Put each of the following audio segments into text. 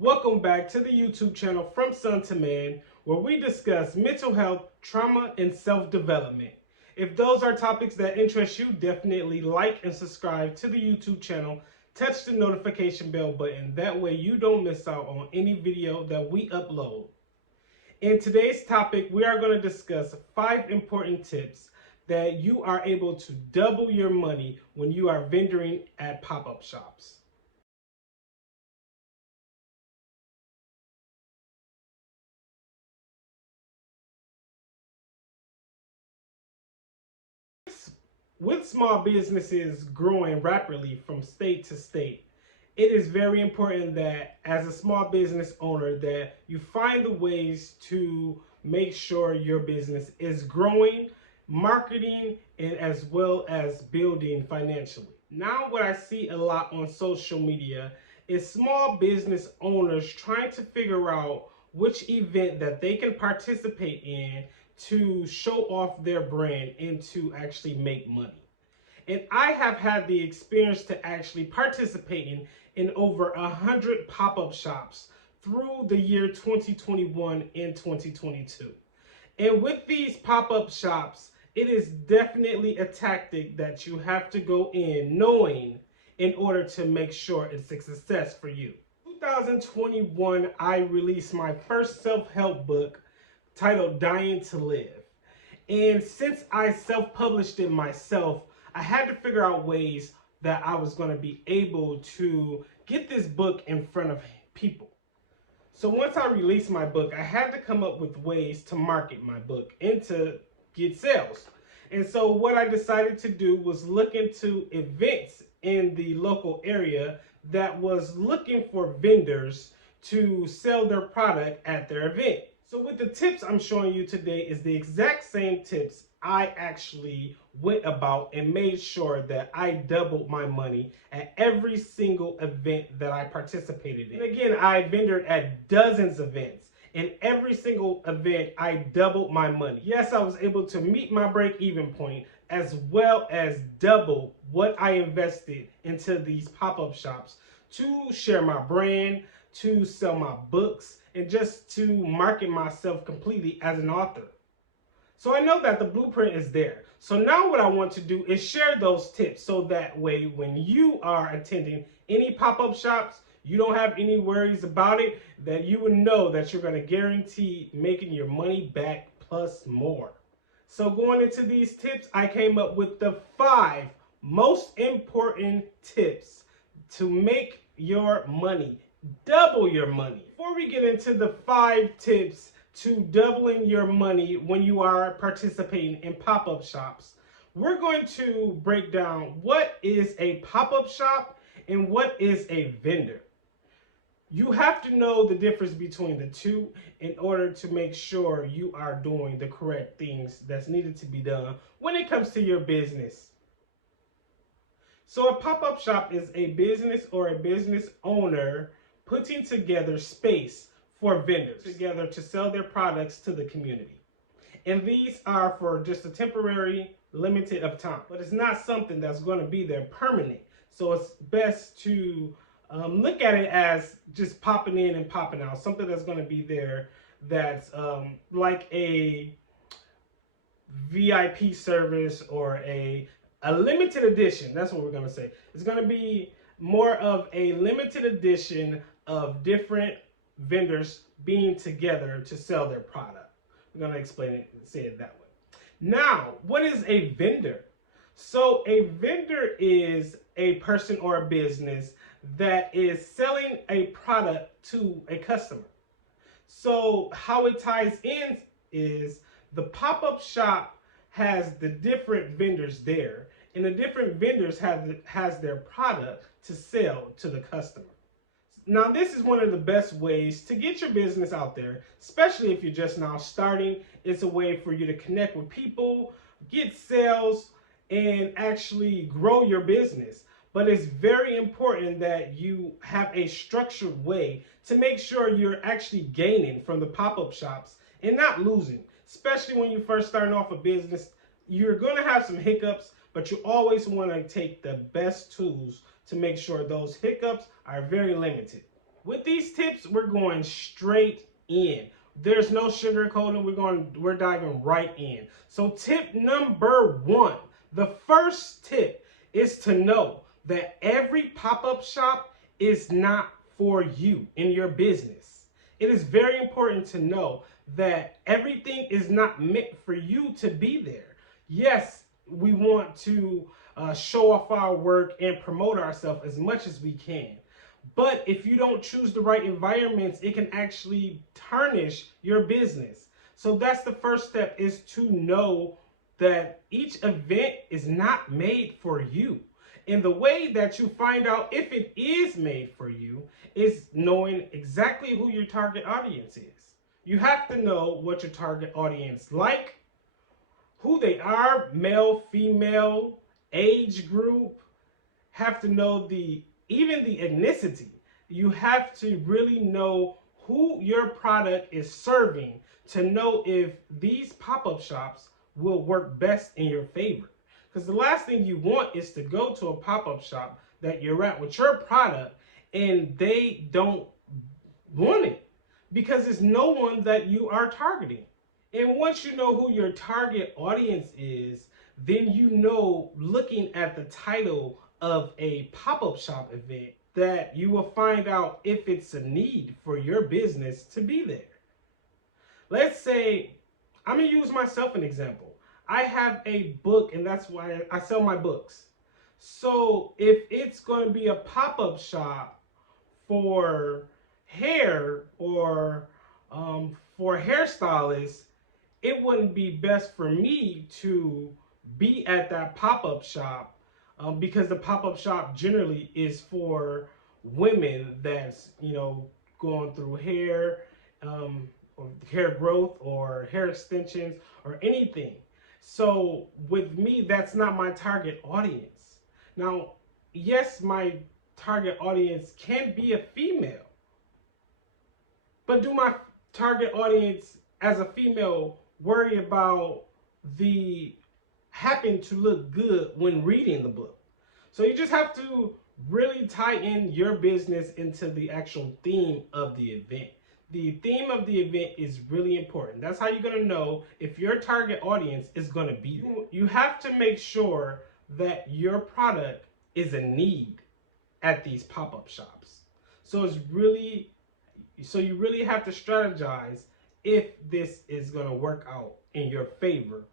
Welcome back to the YouTube channel From Son to Man, where we discuss mental health, trauma, and self-development. If those are topics that interest you, definitely like and subscribe to the YouTube channel. Touch the notification bell button. That way you don't miss out on any video that we upload. In today's topic, we are going to discuss 5 important tips that you are able to double your money when you are vendoring at pop-up shops. With small businesses growing rapidly from state to state, it is very important that as a small business owner that you find the ways to make sure your business is growing, marketing, and as well as building financially. Now what I see a lot on social media is small business owners trying to figure out which event that they can participate in to show off their brand and to actually make money. And I have had the experience to actually participating in over 100 pop-up shops through the year 2021 and 2022. And with these pop-up shops, it is definitely a tactic that you have to go in knowing in order to make sure it's a success for you. 2021, I released my first self-help book titled Dying to Live. And since I self-published it myself, I had to figure out ways that I was going to be able to get this book in front of people. So once I released my book, I had to come up with ways to market my book and to get sales. And so what I decided to do was look into events in the local area that was looking for vendors to sell their product at their event. So with the tips I'm showing you today is the exact same tips I actually went about and made sure that I doubled my money at every single event that I participated in. And again, I vendored at dozens of events. In every single event, I doubled my money. Yes, I was able to meet my break-even point as well as double what I invested into these pop-up shops to share my brand, to sell my books, and just to market myself completely as an author. So I know that the blueprint is there. So now what I want to do is share those tips so that way when you are attending any pop-up shops, you don't have any worries about it, that you would know that you're going to guarantee making your money back plus more. So going into these tips, I came up with the 5 most important tips to make your money, double your money. Before we get into the 5 tips to doubling your money when you are participating in pop-up shops, we're going to break down what is a pop-up shop and what is a vendor. You have to know the difference between the two in order to make sure you are doing the correct things that's needed to be done when it comes to your business. So a pop-up shop is a business or a business owner putting together space for vendors together to sell their products to the community. And these are for just a temporary, limited of time. But it's not something that's going to be there permanent. So it's best to look at it as just popping in and popping out. Something that's going to be there that's like a VIP service or a limited edition. That's what we're going to say. It's going to be more of a limited edition of different vendors being together to sell their product. We're going to explain it and say it that way. Now, what is a vendor? So a vendor is a person or a business that is selling a product to a customer. So how it ties in is the pop-up shop has the different vendors there, and the different vendors has their product to sell to the customer. Now, this is one of the best ways to get your business out there, especially if you're just now starting. It's a way for you to connect with people, get sales, and actually grow your business. But it's very important that you have a structured way to make sure you're actually gaining from the pop-up shops and not losing. Especially when you're first starting off a business, you're going to have some hiccups, but you always want to take the best tools to make sure those hiccups are very limited. With these tips, we're going straight in. There's no sugarcoating. We're diving right in. So tip number one, the first tip is to know that every pop-up shop is not for you in your business. It is very important to know that everything is not meant for you to be there. Yes, we want to show off our work and promote ourselves as much as we can. But if you don't choose the right environments, it can actually tarnish your business. So that's the first step, is to know that each event is not made for you. And the way that you find out if it is made for you is knowing exactly who your target audience is. You have to know what your target audience like, who they are, male, female, age group, have to know even the ethnicity. You have to really know who your product is serving to know if these pop-up shops will work best in your favor. Because the last thing you want is to go to a pop-up shop that you're at with your product and they don't want it, because it's no one that you are targeting. And once you know who your target audience is, then you know, looking at the title of a pop-up shop event, that you will find out if it's a need for your business to be there. Let's say, I'm going to use myself an example. I have a book, and that's why I sell my books. So if it's going to be a pop-up shop for hair or for hairstylists, it wouldn't be best for me to be at that pop-up shop, because the pop-up shop generally is for women that's, going through hair, or hair growth or hair extensions or anything. So with me, that's not my target audience. Now, yes, my target audience can be a female, but do my target audience as a female worry about the happen to look good when reading the book? So you just have to really tie in your business into the actual theme of the event. The theme of the event is really important. That's how you're going to know if your target audience is going to be there. You have to make sure that your product is a need at these pop-up shops. So you really have to strategize if this is going to work out in your favor.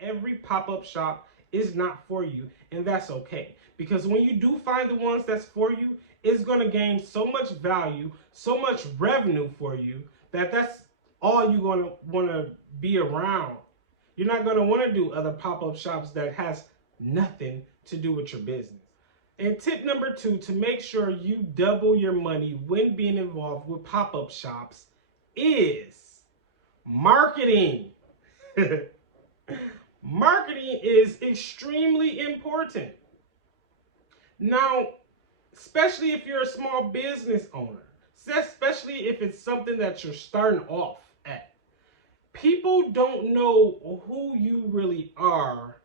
Every pop-up shop is not for you, and that's okay. Because when you do find the ones that's for you, it's going to gain so much value, so much revenue for you, that's all you're going to want to be around. You're not going to want to do other pop-up shops that has nothing to do with your business. And tip number 2, to make sure you double your money when being involved with pop-up shops, is marketing. Marketing is extremely important. Now, especially if you're a small business owner, especially if it's something that you're starting off at, people don't know who you really are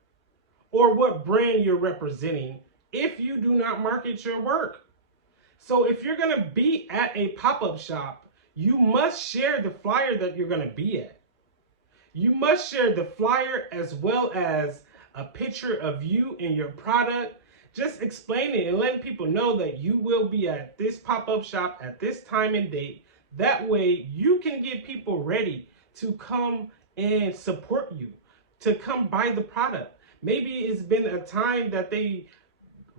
or what brand you're representing if you do not market your work. So if you're going to be at a pop-up shop, you must share the flyer that you're going to be at. You must share the flyer as well as a picture of you and your product, just explaining and letting people know that you will be at this pop-up shop at this time and date. That way you can get people ready to come and support you, to come buy the product. Maybe it's been a time that they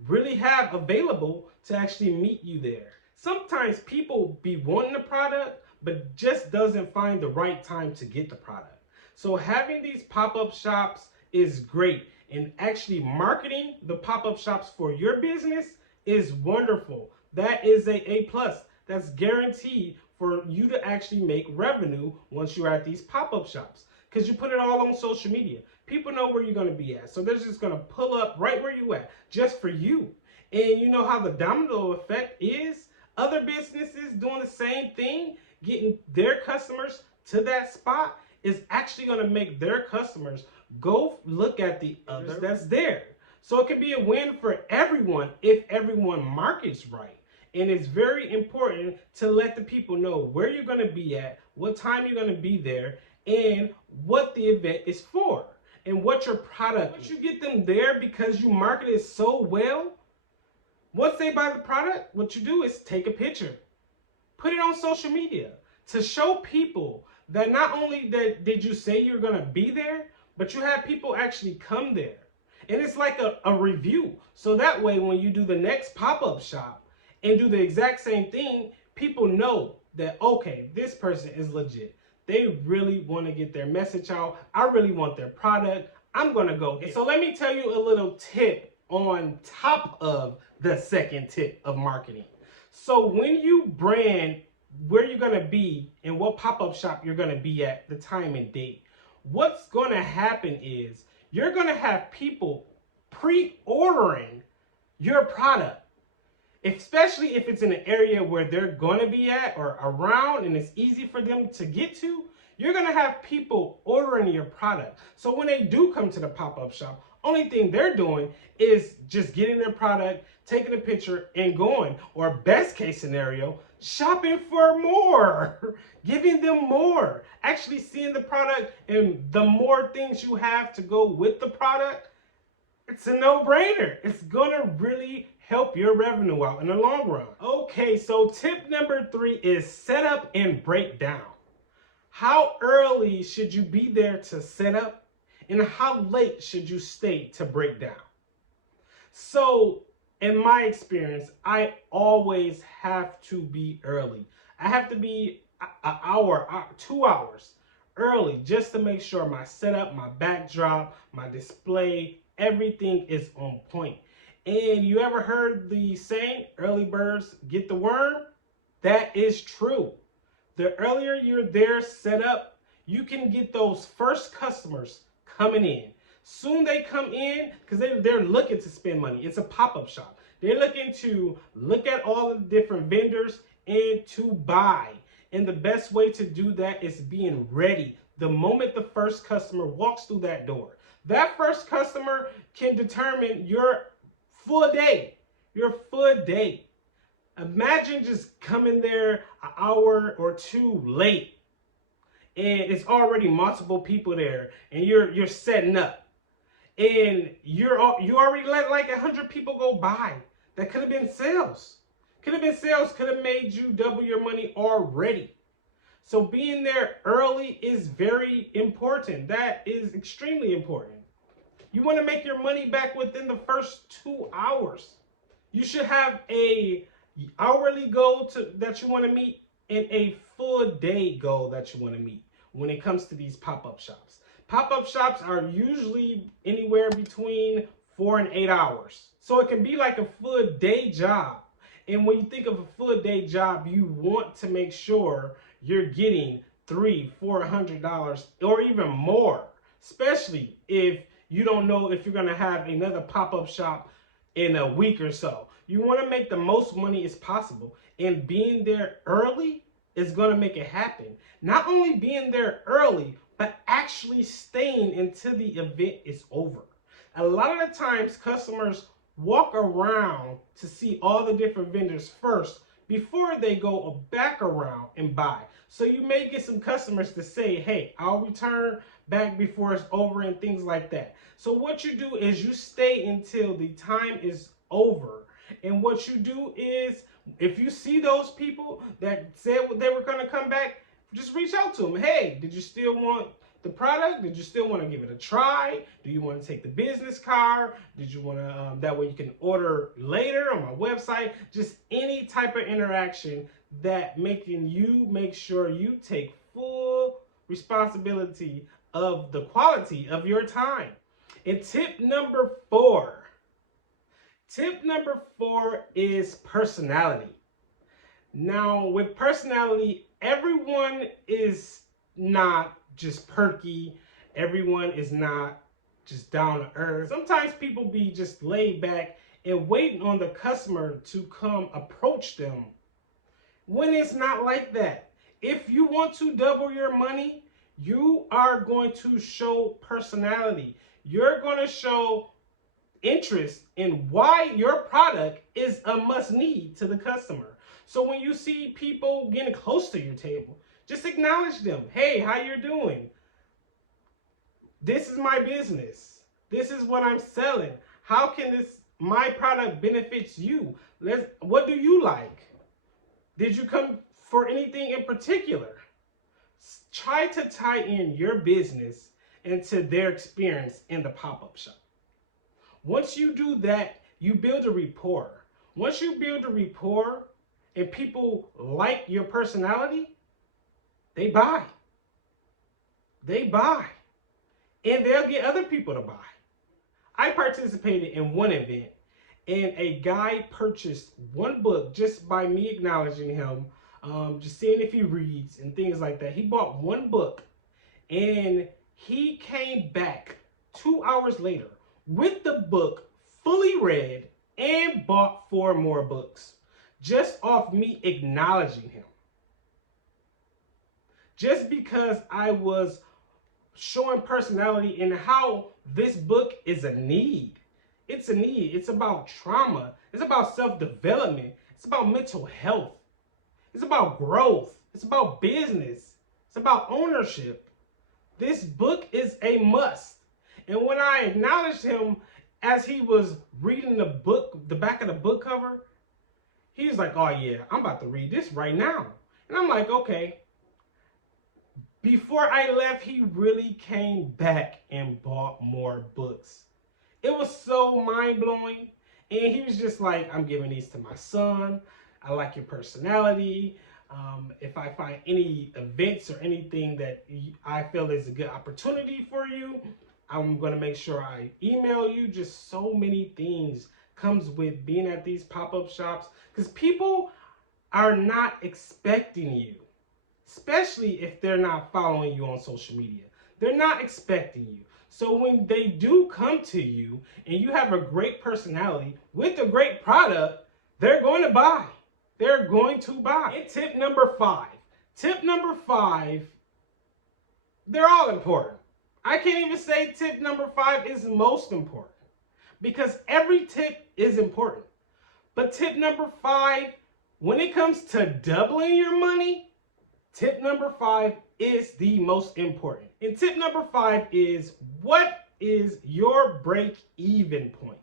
really have available to actually meet you there. Sometimes people be wanting the product, but just doesn't find the right time to get the product. So having these pop-up shops is great, and actually marketing the pop-up shops for your business is wonderful. That is a plus. That's guaranteed for you to actually make revenue once you're at these pop-up shops, because you put it all on social media. People know where you're going to be at, so they're just going to pull up right where you at just for you. And you know how the domino effect is? Other businesses doing the same thing, getting their customers to that spot, is actually going to make their customers go look at the others that's there. So it can be a win for everyone if everyone markets right. And it's very important to let the people know where you're going to be at, what time you're going to be there, and what the event is for, and what your product is. Once you get them there because you market it so well, once they buy the product, what you do is take a picture, put it on social media to show people that not only that did you say you're going to be there, but you have people actually come there. And it's like a review. So that way, when you do the next pop-up shop and do the exact same thing, people know that, okay, this person is legit. They really want to get their message out. I really want their product. I'm going to go. So let me tell you a little tip on top of the second tip of marketing. So when you brand where you're going to be and what pop-up shop you're going to be at, the time and date, what's going to happen is you're going to have people pre-ordering your product, especially if it's in an area where they're going to be at or around and it's easy for them to get to. You're going to have people ordering your product. So when they do come to the pop-up shop, only thing they're doing is just getting their product, taking a picture, and going. Or best case scenario, shopping for more, giving them more, actually seeing the product, and the more things you have to go with the product, it's a no-brainer. It's gonna really help your revenue out in the long run. Okay, so tip number 3 is set up and break down. How early should you be there to set up, and how late should you stay to break down? So in my experience, I always have to be early. I have to be an hour, 2 hours early just to make sure my setup, my backdrop, my display, everything is on point. And you ever heard the saying, early birds get the worm? That is true. The earlier you're there set up, you can get those first customers coming in. Soon they come in because they're looking to spend money. It's a pop-up shop. They're looking to look at all the different vendors and to buy. And the best way to do that is being ready the moment the first customer walks through that door. That first customer can determine your full day. Your full day. Imagine just coming there an hour or 2 late, and it's already multiple people there, and you're setting up, and you already let like 100 people go by. That could have been sales. Could have made you double your money already. So being there early is very important. That is extremely important. You want to make your money back within the first 2 hours. You should have a hourly goal that you want to meet and a full day goal that you want to meet when it comes to these pop-up shops. Pop-up shops are usually anywhere between 4 and 8 hours. So it can be like a full day job. And when you think of a full day job, you want to make sure you're getting $300-400 or even more, especially if you don't know if you're going to have another pop-up shop in a week or so. You want to make the most money as possible, and being there early is going to make it happen. Not only being there early, but actually staying until the event is over. A lot of the times customers walk around to see all the different vendors first before they go back around and buy. So you may get some customers to say, hey, I'll return back before it's over and things like that. So what you do is you stay until the time is over. And what you do is, if you see those people that said they were going to come back, just reach out to them. Hey, did you still want the product? Did you still want to give it a try? Do you want to take the business card? Did you want to, that way you can order later on my website? Just any type of interaction that making you make sure you take full responsibility of the quality of your time. And tip number 4. Tip number 4 is personality. Now, with personality, everyone is not just perky. Everyone is not just down to earth. Sometimes people be just laid back and waiting on the customer to come approach them. When it's not like that. If you want to double your money, you are going to show personality. You're going to show interest in why your product is a must need to the customer. So when you see people getting close to your table, just acknowledge them. Hey, how you doing? This is my business. This is what I'm selling. How can my product benefits you? What do you like? Did you come for anything in particular? Try to tie in your business into their experience in the pop-up shop. Once you do that, you build a rapport. Once you build a rapport and people like your personality, they buy. They buy. And they'll get other people to buy. I participated in one event and a guy purchased one book just by me acknowledging him, just seeing if he reads and things like that. He bought one book and he came back 2 hours later with the book fully read and bought 4 more books just off me acknowledging him. Just because I was showing personality and how this book is a need. It's a need. It's about trauma. It's about self-development. It's about mental health. It's about growth. It's about business. It's about ownership. This book is a must. And when I acknowledged him as he was reading the book, the back of the book cover, he was like, oh yeah, I'm about to read this right now. And I'm like, okay. Before I left, he really came back and bought more books. It was so mind-blowing. And he was just like, I'm giving these to my son. I like your personality. If I find any events or anything that I feel is a good opportunity for you, I'm going to make sure I email you. Just so many things comes with being at these pop-up shops because people are not expecting you. Especially if they're not following you on social media. They're not expecting you. So when they do come to you and you have a great personality with a great product, they're going to buy. They're going to buy. And tip number 5. Tip number 5, they're all important. I can't even say tip number 5 is most important because every tip is important. But tip number 5, when it comes to doubling your money, tip number 5 is the most important. And tip number 5 is, what is your break-even point?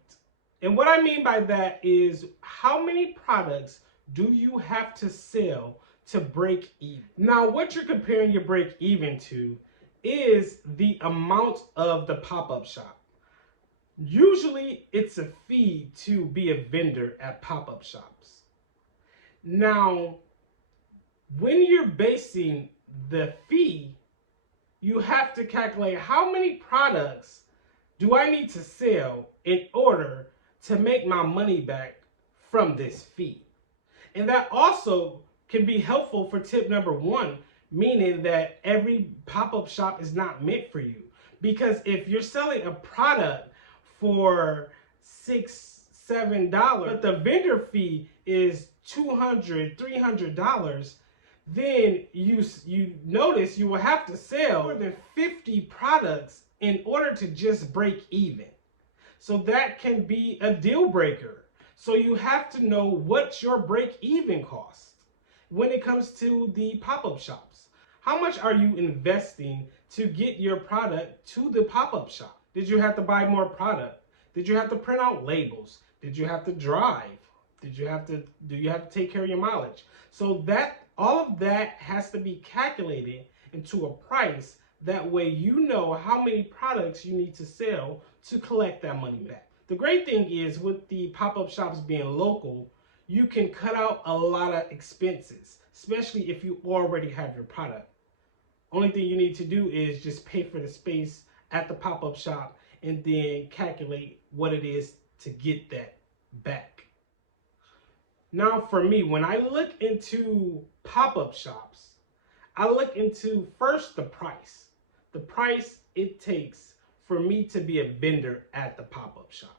And what I mean by that is, how many products do you have to sell to break even? Now, what you're comparing your break-even to is the amount of the pop-up shop. Usually, it's a fee to be a vendor at pop-up shops. Now, when you're basing the fee, you have to calculate how many products do I need to sell in order to make my money back from this fee. And that also can be helpful for tip number 1, meaning that every pop-up shop is not meant for you. Because if you're selling a product for $6, $7, but the vendor fee is $200, $300, then you notice you will have to sell more than 50 products in order to just break even. So that can be a deal breaker. So you have to know what's your break even cost when it comes to the pop-up shops. How much are you investing to get your product to the pop-up shop? Did you have to buy more product? Did you have to print out labels? Did you have to drive? Do you have to take care of your mileage? So that all of that has to be calculated into a price. That way you know how many products you need to sell to collect that money back. The great thing is, with the pop-up shops being local, you can cut out a lot of expenses, especially if you already have your product. Only thing you need to do is just pay for the space at the pop-up shop and then calculate what it is to get that back. Now for me, when I look into pop-up shops, I look into first the price. The price it takes for me to be a vendor at the pop-up shop.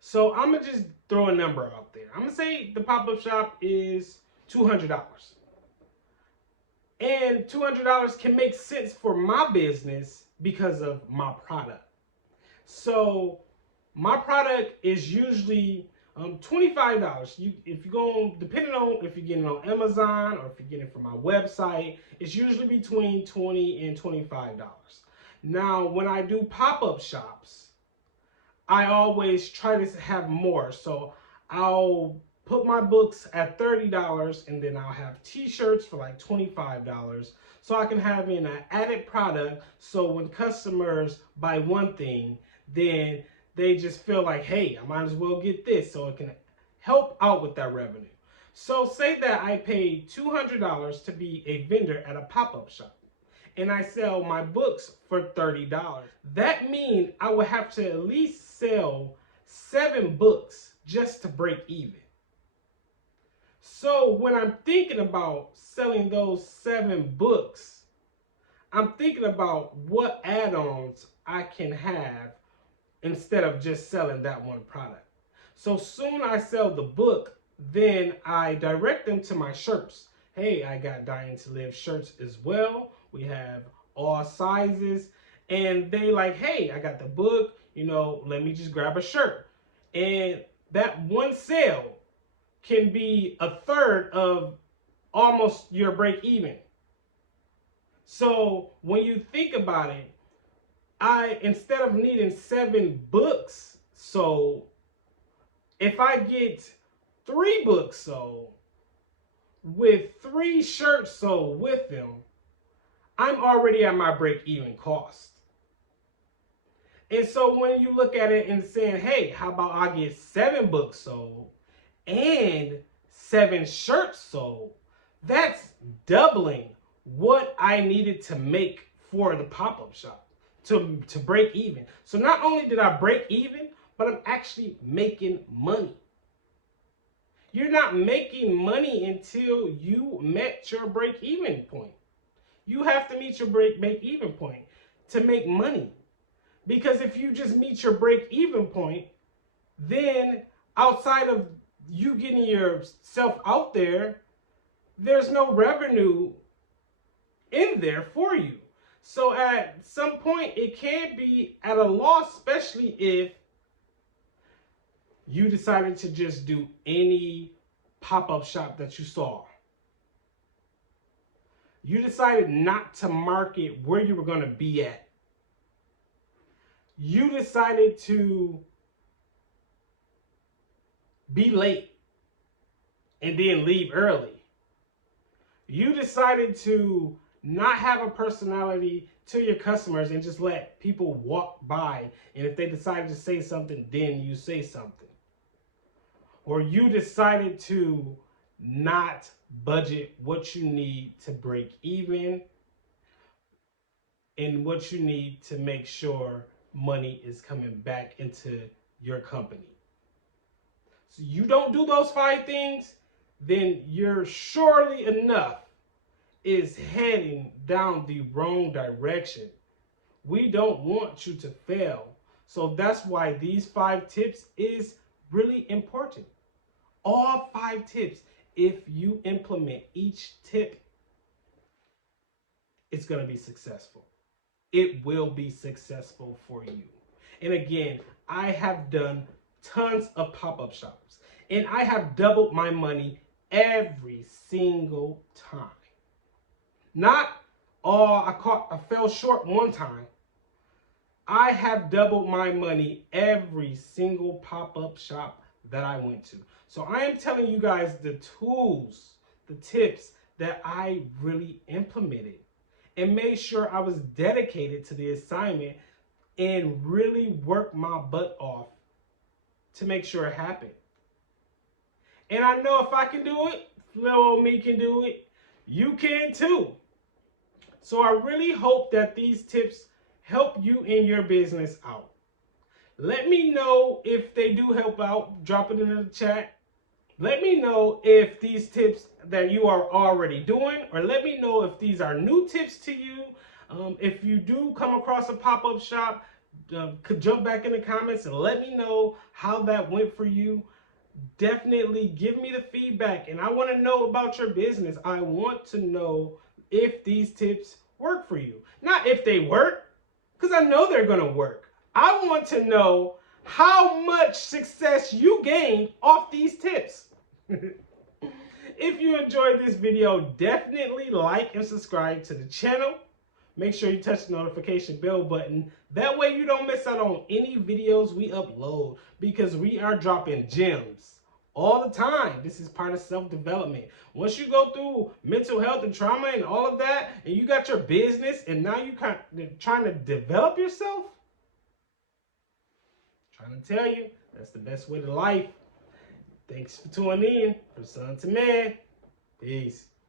So I'm gonna just throw a number out there. I'm gonna say the pop-up shop is $200. And $200 can make sense for my business because of my product. So My product is usually $25. If you go, depending on if you're getting it on Amazon or if you're getting it from my website, it's usually between $20 and $25. Now, when I do pop-up shops, I always try to have more. So I'll put my books at $30 and then I'll have t-shirts for like $25. So I can have in an added product. So when customers buy one thing, then they just feel like, hey, I might as well get this. So it can help out with that revenue. So say that I paid $200 to be a vendor at a pop-up shop and I sell my books for $30. That means I would have to at least sell 7 books just to break even. So when I'm thinking about selling those 7 books, I'm thinking about what add-ons I can have instead of just selling that one product. So soon I sell the book, then I direct them to my shirts. Hey, I got Dying to Live shirts as well. We have all sizes. And they like, hey, I got the book, let me just grab a shirt. And that one sale can be a third of almost your break even. So when you think about it, instead of needing 7 books sold, if I get 3 books sold with 3 shirts sold with them, I'm already at my break-even cost. And so when you look at it and saying, hey, how about I get 7 books sold and 7 shirts sold, that's doubling what I needed to make for the pop-up shop to break even. So not only did I break even, but I'm actually making money. You're not making money until you met your break-even point. You have to meet your break-even point to make money. Because if you just meet your break-even point, then outside of you getting yourself out there, there's no revenue in there for you. So at some point, it can be at a loss, especially if you decided to just do any pop-up shop that you saw. You decided not to market where you were going to be at. You decided to be late and then leave early. You decided to not have a personality to your customers and just let people walk by. And if they decided to say something, then you say something. Or you decided to not budget what you need to break even and what you need to make sure money is coming back into your company. So you don't do those 5 things, then you're surely enough is heading down the wrong direction. We don't want you to fail. So that's why these 5 tips is really important. All 5 tips, if you implement each tip, it's going to be successful. It will be successful for you. And again, I have done tons of pop-up shops and I have doubled my money every single time. Not I fell short one time. I have doubled my money every single pop-up shop that I went to. So I am telling you guys the tools, the tips that I really implemented and made sure I was dedicated to the assignment and really worked my butt off to make sure it happened. And I know if I can do it, little old me can do it, you can too. So I really hope that these tips help you in your business out. Let me know if they do help out. Drop it in the chat. Let me know if these tips that you are already doing, or let me know if these are new tips to you. If you do come across a pop-up shop, could jump back in the comments and let me know how that went for you. Definitely give me the feedback, and I want to know about your business. I want to know if these tips work for you. Not if they work, because I know they're going to work. I want to know how much success you gained off these tips. If you enjoyed this video, definitely like and subscribe to the channel. Make sure you touch the notification bell button. That way you don't miss out on any videos we upload, because we are dropping gems all the time. This is part of self-development. Once you go through mental health and trauma and all of that, and you got your business, and now you kind of trying to develop yourself, trying to tell you, that's the best way to life. Thanks for tuning in. From son to man. Peace.